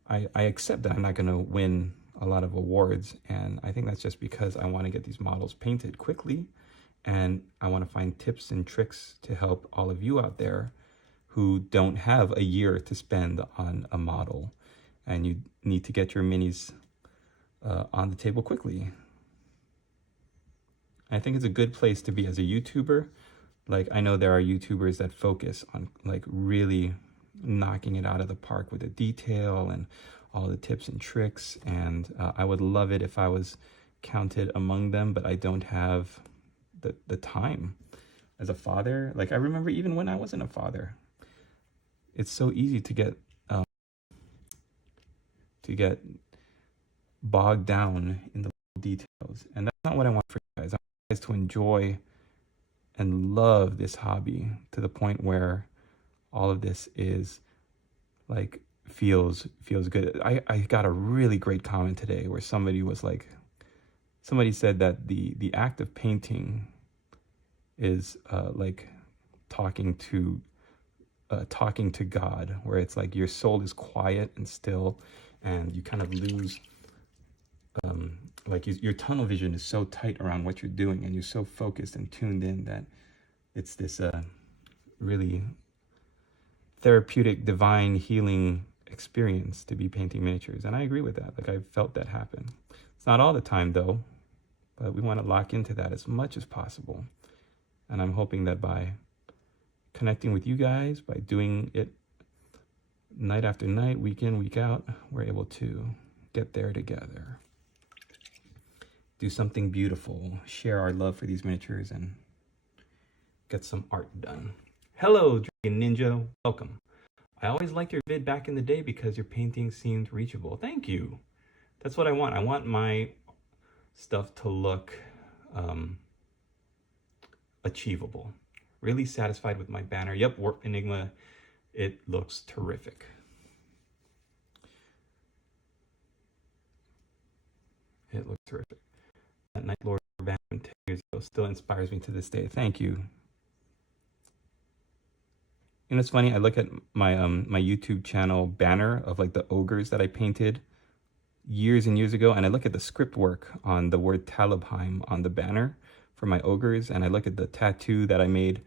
I accept that I'm not going to win a lot of awards, and I think that's just because I want to get these models painted quickly, and I want to find tips and tricks to help all of you out there who don't have a year to spend on a model, and you need to get your minis on the table quickly. I think it's a good place to be as a YouTuber. Like, I know there are YouTubers that focus on like really knocking it out of the park with the detail and all the tips and tricks, and I would love it if I was counted among them, but I don't have the time. As a father, like I remember even when I wasn't a father, it's so easy to get bogged down in the details, and that's not what I want for you guys. I want you guys to enjoy and love this hobby to the point where all of this is like feels good. I got a really great comment today where somebody said that the act of painting is like talking to God, where it's like your soul is quiet and still, and you kind of lose like your tunnel vision is so tight around what you're doing, and you're so focused and tuned in that it's this really therapeutic, divine, healing experience to be painting miniatures. And I agree with that. Like, I've felt that happen. It's not all the time though, but we want to lock into that as much as possible. And I'm hoping that by connecting with you guys, by doing it night after night, week in, week out, we're able to get there together. Do something beautiful, share our love for these miniatures, and get some art done. Hello, Dragon Ninja, welcome. I always liked your vid back in the day because your painting seemed reachable. Thank you. That's what I want. I want my stuff to look achievable. Really satisfied with my banner. Yep, Warp Enigma. It looks terrific. It looks terrific. That Night Lord banner 10 years ago still inspires me to this day. Thank you. You know, it's funny. I look at my my YouTube channel banner of like the ogres that I painted years and years ago, and I look at the script work on the word Talabheim on the banner for my ogres, and I look at the tattoo that I made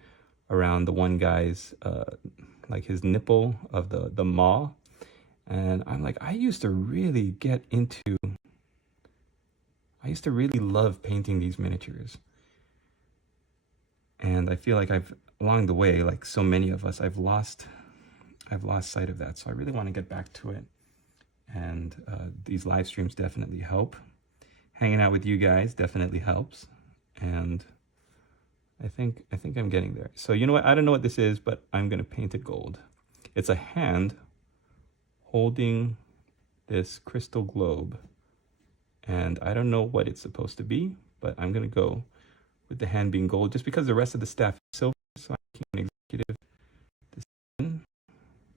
around the one guy's, like his nipple of the maw, and I'm like, I used to really love painting these miniatures. And I feel like along the way, like so many of us, I've lost sight of that. So I really want to get back to it. And these live streams definitely help. Hanging out with you guys definitely helps. And I think I'm getting there. So you know what? I don't know what this is, but I'm going to paint it gold. It's a hand holding this crystal globe. And I don't know what it's supposed to be, but I'm going to go with the hand being gold just because the rest of the staff is silver. So I'm making an executive decision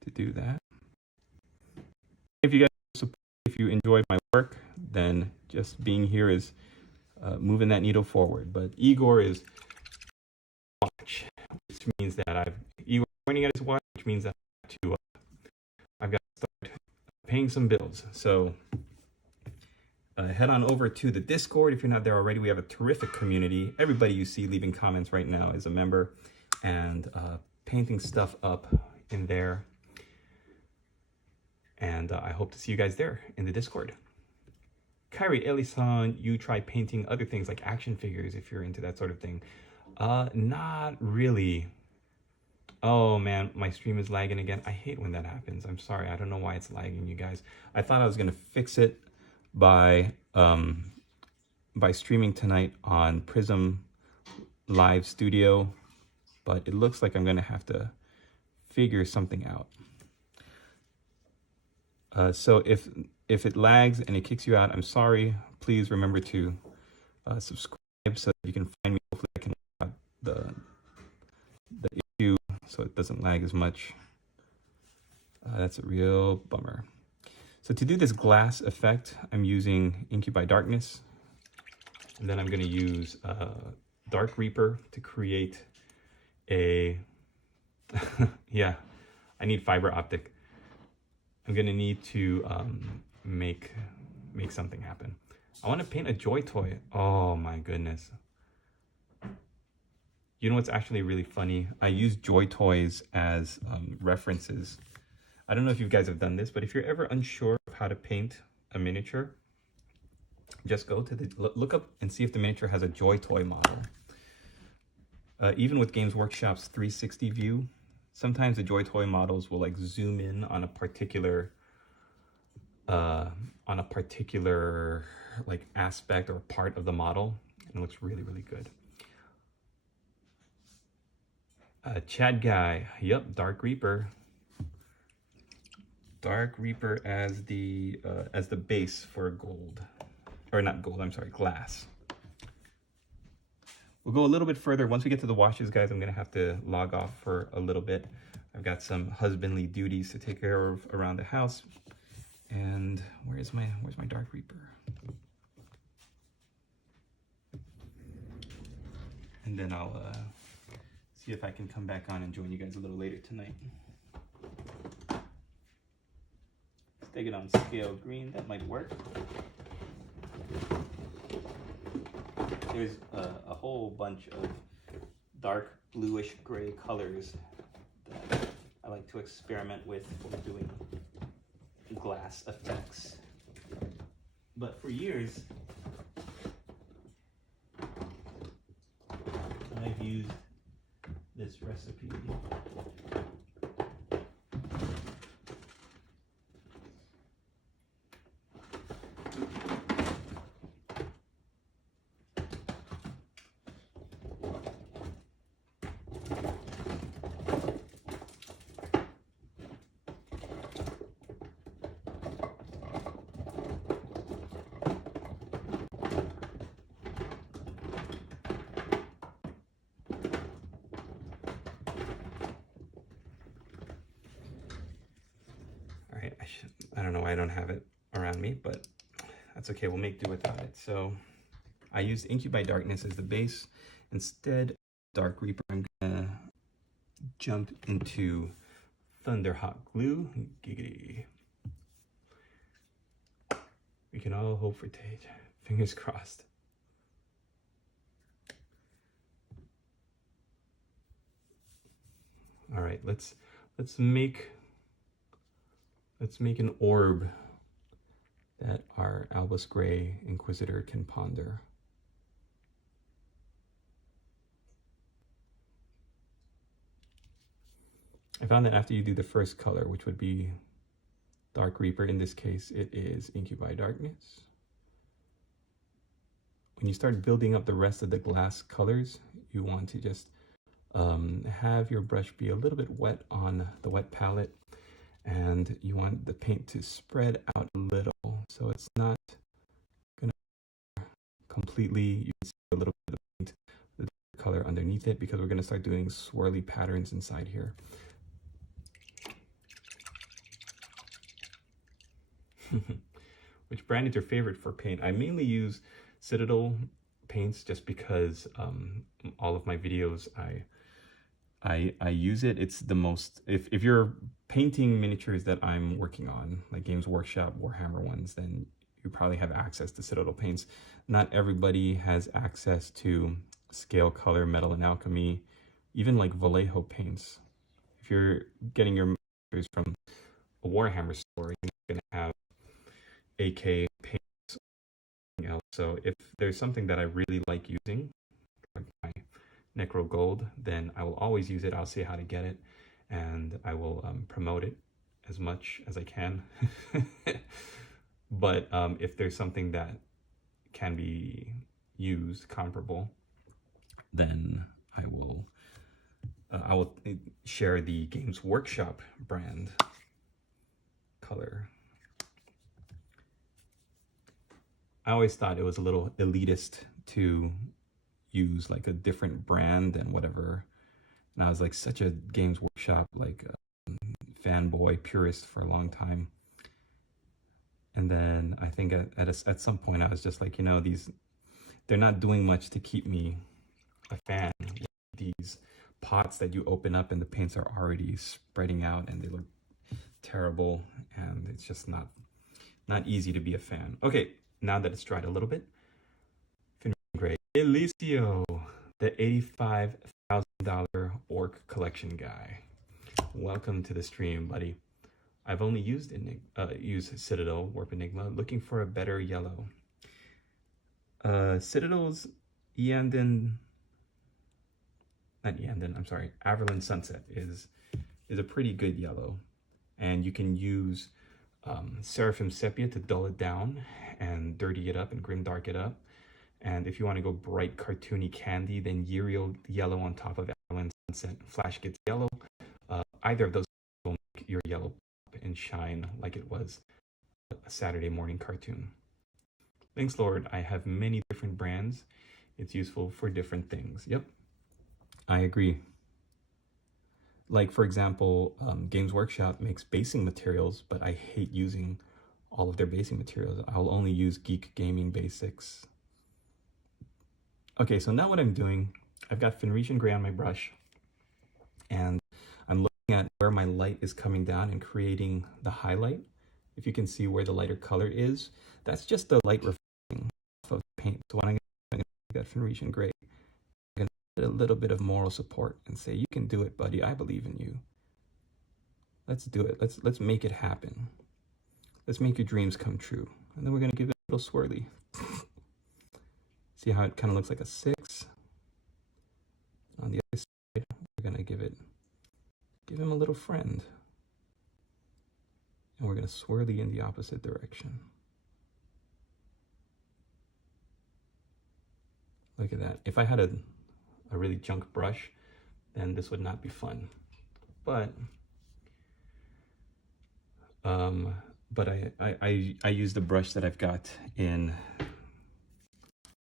to do that. If you guys, if you enjoy my work, then just being here is moving that needle forward. But Eigor is watch, which means that Igor pointing at his watch, which means that I've got to start paying some bills. So head on over to the Discord if you're not there already. We have a terrific community. Everybody you see leaving comments right now is a member and painting stuff up in there. And I hope to see you guys there in the Discord. Kyrie Elisan, you try painting other things like action figures if you're into that sort of thing. Not really. Oh man, my stream is lagging again. I hate when that happens. I'm sorry. I don't know why it's lagging, you guys. I thought I was gonna fix it by streaming tonight on Prism Live Studio, but it looks like I'm gonna have to figure something out. So if it lags and it kicks you out, I'm sorry. Please remember to subscribe so that you can find me. Hopefully I can work out the issue so it doesn't lag as much. That's a real bummer. So to do this glass effect, I'm using Ink by Darkness. And then I'm going to use Dark Reaper to create a... yeah, I need fiber optic. I'm going to need to make something happen. I want to paint a Joy Toy. Oh my goodness. You know what's actually really funny? I use Joy Toys as references. I don't know if you guys have done this, but if you're ever unsure of how to paint a miniature, just go to look up and see if the miniature has a Joy Toy model. Even with Games Workshop's 360 view, sometimes the Joy Toy models will like zoom in on a particular like aspect or part of the model, and it looks really, really good. Chad Guy, yep, Dark Reaper. Dark Reaper as the base for gold, or not gold, I'm sorry, glass. We'll go a little bit further. Once we get to the washes, guys, I'm gonna have to log off for a little bit. I've got some husbandly duties to take care of around the house. And where's my Dark Reaper? And then I'll see if I can come back on and join you guys a little later tonight. Take it on scale green, that might work. There's a whole bunch of dark bluish gray colors that I like to experiment with when doing glass effects. But for years, I've used this recipe. I don't know why I don't have it around me, but that's okay. We'll make do without it. So I used Ink by Darkness as the base. Instead, Dark Reaper, I'm gonna jump into Thunder Hot Glue. Giggity. We can all hope for Tage. Fingers crossed. All right, let's make an orb that our Albus Gray Inquisitor can ponder. I found that after you do the first color, which would be Dark Reaper, in this case it is Incubi Darkness, when you start building up the rest of the glass colors, you want to just have your brush be a little bit wet on the wet palette, and you want the paint to spread out a little, so it's not gonna completely, you can see a little bit of paint, the color underneath it, because we're gonna start doing swirly patterns inside here. Which brand is your favorite for paint? I mainly use Citadel paints just because all of my videos I use it. It's the most, if you're painting miniatures that I'm working on, like Games Workshop, Warhammer ones, then you probably have access to Citadel paints. Not everybody has access to Scale Color, Metal and Alchemy, even like Vallejo paints. If you're getting your miniatures from a Warhammer store, you're not gonna have AK paints or anything else. So if there's something that I really like using, like my Necro Gold, then I will always use it. I'll see how to get it, and I will promote it as much as I can. But if there's something that can be used comparable, then I will share the Games Workshop brand color. I always thought it was a little elitist to use like a different brand and whatever, and I was like such a Games Workshop like fanboy purist for a long time. And then I think at some point I was just like, you know, they're not doing much to keep me a fan. These pots that you open up and the paints are already spreading out and they look terrible, and it's just not easy to be a fan. Okay, now that it's dried a little bit, Gray. Elicio, the $85,000 Orc collection guy. Welcome to the stream, buddy. I've only used Citadel Warp Enigma, looking for a better yellow. Citadel's Averland Sunset is a pretty good yellow, and you can use Seraphim Sepia to dull it down and dirty it up and grimdark it up. And if you want to go bright cartoony candy, then Uriel yellow on top of Averland Sunset, Flash gets yellow. Either of those will make your yellow pop and shine like it was a Saturday morning cartoon. Thanks, Lord. I have many different brands. It's useful for different things. Yep, I agree. Like, for example, Games Workshop makes basing materials, but I hate using all of their basing materials. I'll only use Geek Gaming Basics. Okay, so now what I'm doing, I've got Fenrisian Gray on my brush, and I'm looking at where my light is coming down and creating the highlight. If you can see where the lighter color is, that's just the light reflecting off of the paint. So what I'm going to do that Fenrisian Gray, I'm going to put a little bit of moral support and say, you can do it, buddy. I believe in you. Let's do it. Let's make it happen. Let's make your dreams come true. And then we're going to give it a little swirly. See how it kind of looks like a 6? On the other side, we're going to give him a little friend. And we're going to swirly in the opposite direction. Look at that. If I had a really junk brush, then this would not be fun. But I use the brush that I've got in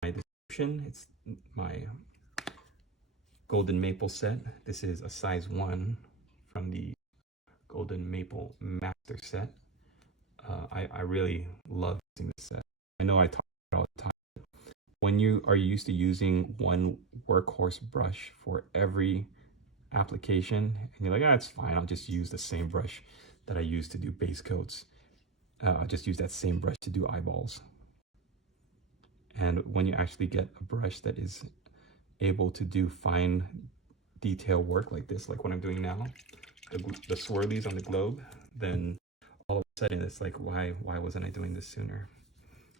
my description. It's my Golden Maple set. This is a size 1 from the Golden Maple Master set. I really love using this set. I know I talk about it all the time. When you are used to using one workhorse brush for every application, and you're like, it's fine, I'll just use the same brush that I use to do base coats. I'll just use that same brush to do eyeballs. And when you actually get a brush that is able to do fine detail work like this, like what I'm doing now, the swirlies on the globe, then all of a sudden it's like, why wasn't I doing this sooner?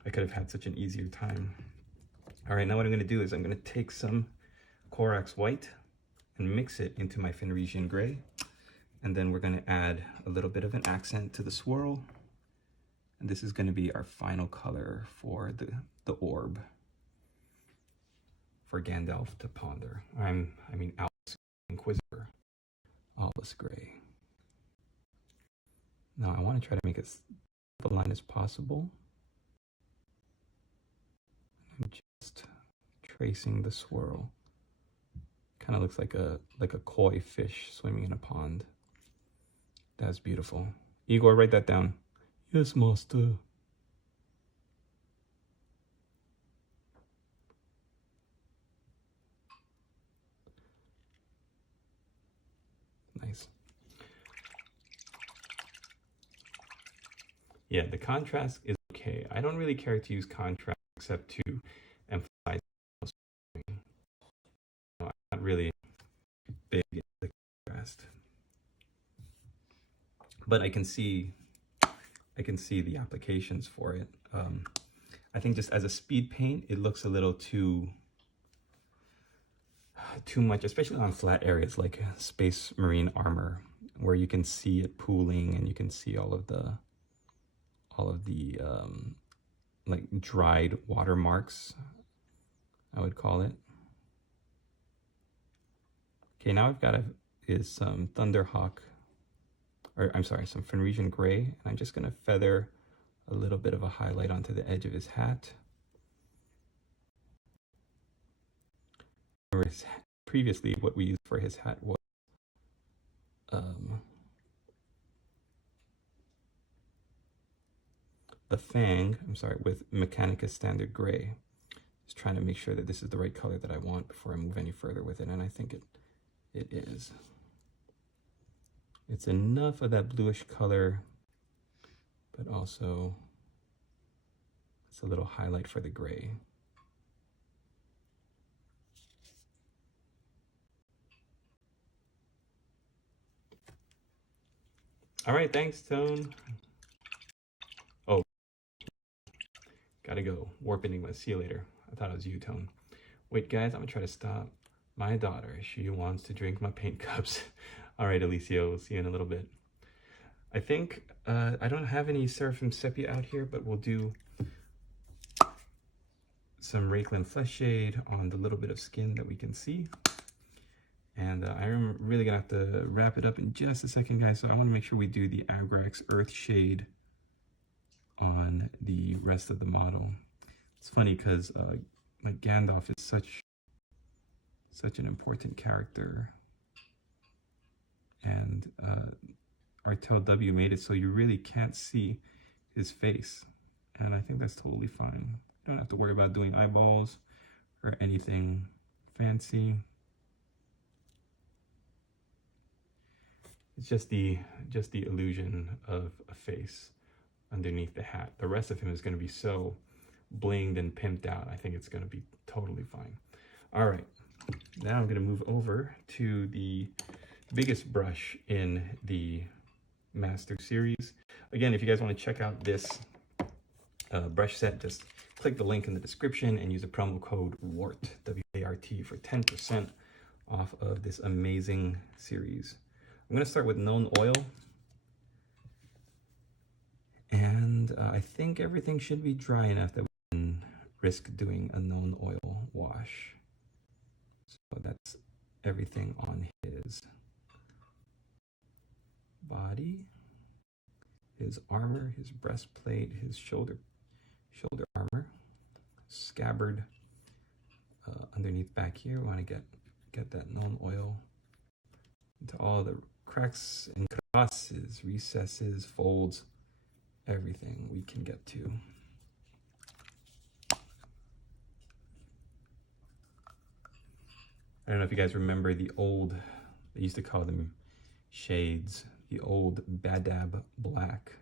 I could have had such an easier time. All right, now what I'm gonna do is I'm gonna take some Corax white and mix it into my Fenrisian gray. And then we're gonna add a little bit of an accent to the swirl. And this is gonna be our final color for the orb for Gandalf to ponder. I mean, Albus Inquisitor, Albus Gray. Now I wanna try to make it as simple line as possible. I'm just tracing the swirl. Kind of looks like a koi fish swimming in a pond. That's beautiful. Eigor, write that down. Yes, master. Nice. Yeah, the contrast is okay. I don't really care to use contrast except to emphasize. I'm not really big into the contrast, but I can see the applications for it. I think just as a speed paint, it looks a little too much, especially on flat areas like Space Marine armor, where you can see it pooling and you can see all of the like dried watermarks, I would call it. Okay, now I've got some Thunderhawk, or I'm sorry, some Fenrisian gray, and I'm just gonna feather a little bit of a highlight onto the edge of his hat. Previously, what we used for his hat was the Fang, with Mechanicus Standard Gray. Just trying to make sure that this is the right color that I want before I move any further with it, and I think it is. It's enough of that bluish color, but also it's a little highlight for the gray. All right, thanks, Tone. Oh, gotta go. Warp Enigma, see you later. I thought it was you, Tone. Wait, guys, I'm gonna try to stop my daughter. She wants to drink my paint cups. All right, Alicia, we'll see you in a little bit. I think I don't have any Seraphim Sepia out here, but we'll do some Rakeland Flesh Shade on the little bit of skin that we can see. And I'm really gonna have to wrap it up in just a second, guys. So I wanna make sure we do the Agrax Earth Shade on the rest of the model. It's funny because like Gandalf is such an important character, and Artel W made it so you really can't see his face, and I think that's totally fine. You don't have to worry about doing eyeballs or anything fancy. It's just the illusion of a face underneath the hat. The rest of him is going to be so blinged and pimped out. I think it's going to be totally fine. All right, now I'm going to move over to the biggest brush in the Master series. Again, if you guys want to check out this brush set, just click the link in the description and use the promo code WART, W-A-R-T, for 10% off of this amazing series. I'm going to start with known oil, and I think everything should be dry enough that we can risk doing a known oil wash. So that's everything on his body, his armor, his breastplate, his shoulder armor, scabbard underneath back here. We want to get that known oil into all the cracks and crevasses, recesses, folds, everything we can get to. I don't know if you guys remember the old, they used to call them shades. The old Badab Black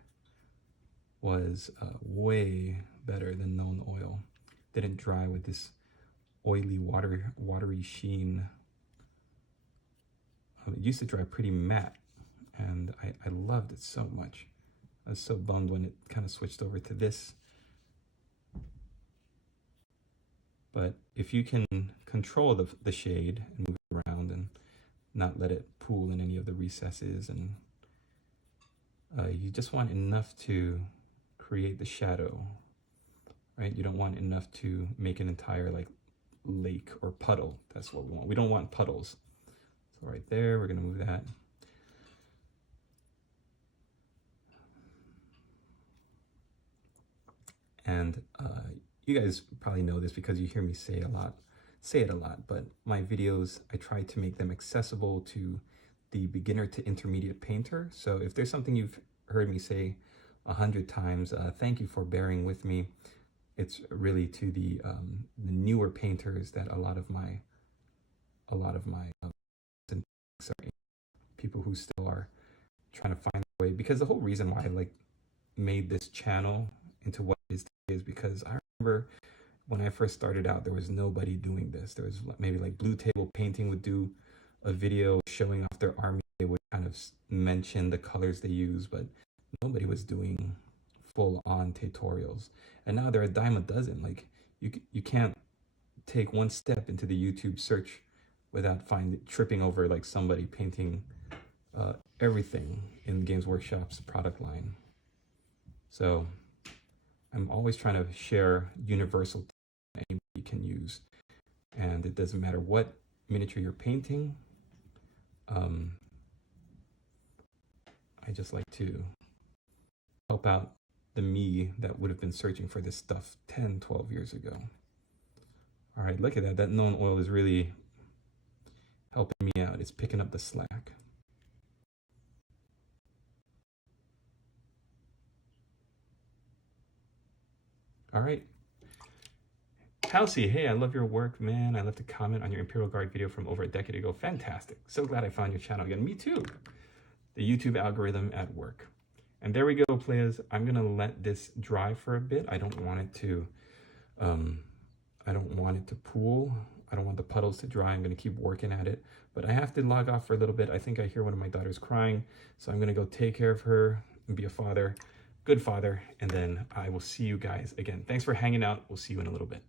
was way better than known oil. Didn't dry with this oily, watery sheen It used to dry pretty matte, and I loved it so much. I was so bummed when it kind of switched over to this. But if you can control the shade and move it around and not let it pool in any of the recesses, and you just want enough to create the shadow, right? You don't want enough to make an entire like lake or puddle. That's what we want. We don't want puddles. So right there, we're gonna move that. And you guys probably know this because you hear me say it a lot, but my videos, I try to make them accessible to the beginner to intermediate painter. So if there's something you've heard me say 100 times, thank you for bearing with me. It's really to the newer painters that a lot of my people who still are trying to find a way, because the whole reason why I like made this channel into what it is today is because I remember when I first started out, there was nobody doing this. There was maybe like Blue Table Painting would do a video showing off their army. They would kind of mention the colors they use, but nobody was doing full-on tutorials. And now there are a dime a dozen. Like you can't take one step into the YouTube search without tripping over like somebody painting everything in Games Workshop's product line. So I'm always trying to share universal that anybody can use, and it doesn't matter what miniature you're painting. I just like to help out the me that would have been searching for this stuff 10, 12 years ago. All right, look at that. That known oil is really helping me out. It's picking up the slack. All right. Halsey, hey, I love your work, man. I left a comment on your Imperial Guard video from over a decade ago. Fantastic. So glad I found your channel again. Me too. The YouTube algorithm at work. And there we go, players. I'm gonna let this dry for a bit. I don't want it to pool. I don't want the puddles to dry. I'm gonna keep working at it, but I have to log off for a little bit. I think I hear one of my daughters crying, so I'm gonna go take care of her and be a father, good father, and then I will see you guys again. Thanks for hanging out. We'll see you in a little bit.